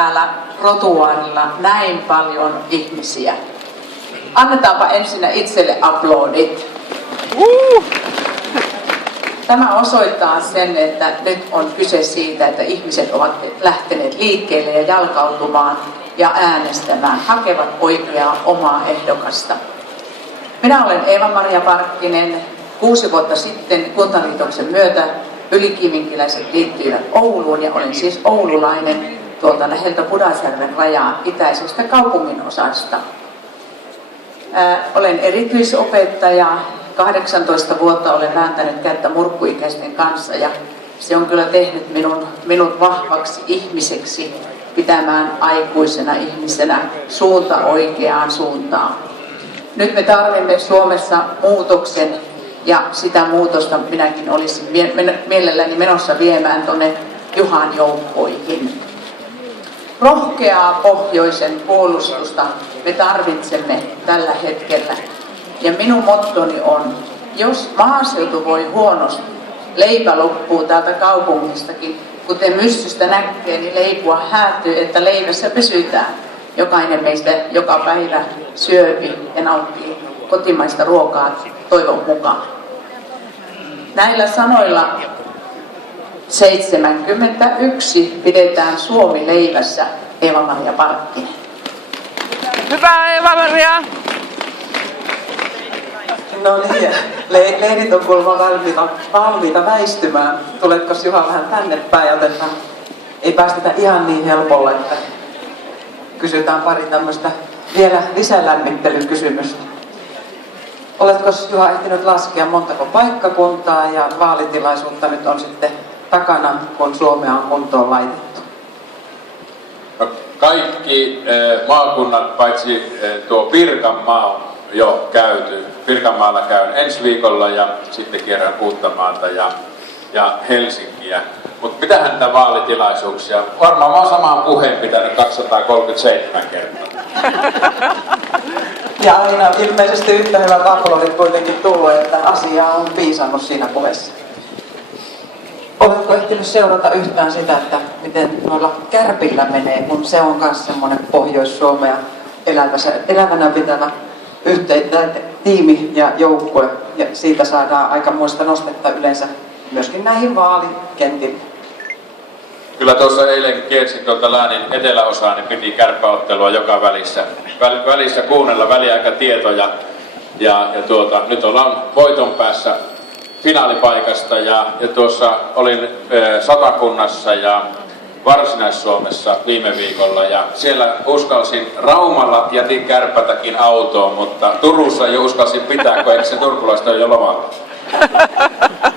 täällä rotuaarilla näin paljon ihmisiä. Annetaanpa ensin itselle aplodit. Tämä osoittaa sen, että nyt on kyse siitä, että ihmiset ovat lähteneet liikkeelle ja jalkautumaan ja äänestämään, hakevat oikeaa omaa ehdokasta. Minä olen Eeva-Maria Parkkinen. 6 vuotta sitten Kuntaliitoksen myötä ylikiiminkiläiset liittyivät Ouluun ja olen siis oululainen tuolta läheltä Pudasjärven rajaa itäisestä kaupunginosasta. Olen erityisopettaja. 18 vuotta olen vääntänyt kättä murkkuikäisten kanssa ja se on kyllä tehnyt minut vahvaksi ihmiseksi pitämään aikuisena ihmisenä suunta oikeaan suuntaan. Nyt me tarvitsemme Suomessa muutoksen ja sitä muutosta minäkin olisin mielelläni menossa viemään tuonne Juhan joukkoihin. Rohkeaa pohjoisen puolustusta me tarvitsemme tällä hetkellä. Ja minun mottoni on, jos maaseutu voi huonosti, leipä loppuu täältä kaupungistakin. Kuten myssystä näkee, niin leipua häätyy, että leivässä pysytään. Jokainen meistä joka päivä syöpi ja nauttii kotimaista ruokaa toivon mukaan. Näillä sanoilla 71 pidetään Suomi leivässä. Eeva-Maria Parkkinen. Hyvä Eeva-Maria! No niin, leidit on kuulemma valmiita väistymään. Tuletko Juha vähän tänne päin, otetaan. Ei päästetä ihan niin helpolla, että kysytään pari tämmöistä vielä lisälämmittelykysymystä. Oletko Juha ehtinyt laskea montako paikkakuntaa ja vaalitilaisuutta nyt on sitten takana, kun Suomea on kuntoon laitettu? No, kaikki maakunnat, paitsi tuo Pirkanmaa on jo käyty. Pirkanmaalla käyn ensi viikolla ja sitten kierrän Uuttamaata ja Helsinkiä. Mutta mitähän näitä vaalitilaisuuksia? Varmaan mä oon samaan puheen pitänyt 237 kertaa. Ja aina ilmeisesti yhtä hyvät aplodit kuitenkin tullut, että asiaa on piisannut siinä puheessa. Oletko ehtinyt seurata yhtään sitä, että miten noilla Kärpillä menee, kun se on myös semmoinen Pohjois-Suomea elävänä pitävä tiimi ja joukkue, ja siitä saadaan aikamoista nostetta yleensä myöskin näihin vaalikentille. Kyllä tuossa eilen kiersin tuolta läänin eteläosaan, niin piti kärppäottelua joka välissä kuunnella väliaikatietoja. Nyt ollaan voiton päässä finaalipaikasta ja tuossa olin Satakunnassa ja Varsinais-Suomessa viime viikolla ja siellä uskalsin Raumalla, jätin kärpätäkin autoon, mutta Turussa jo uskalsin pitää, kun eikö se turkulaista ole jo lomalla.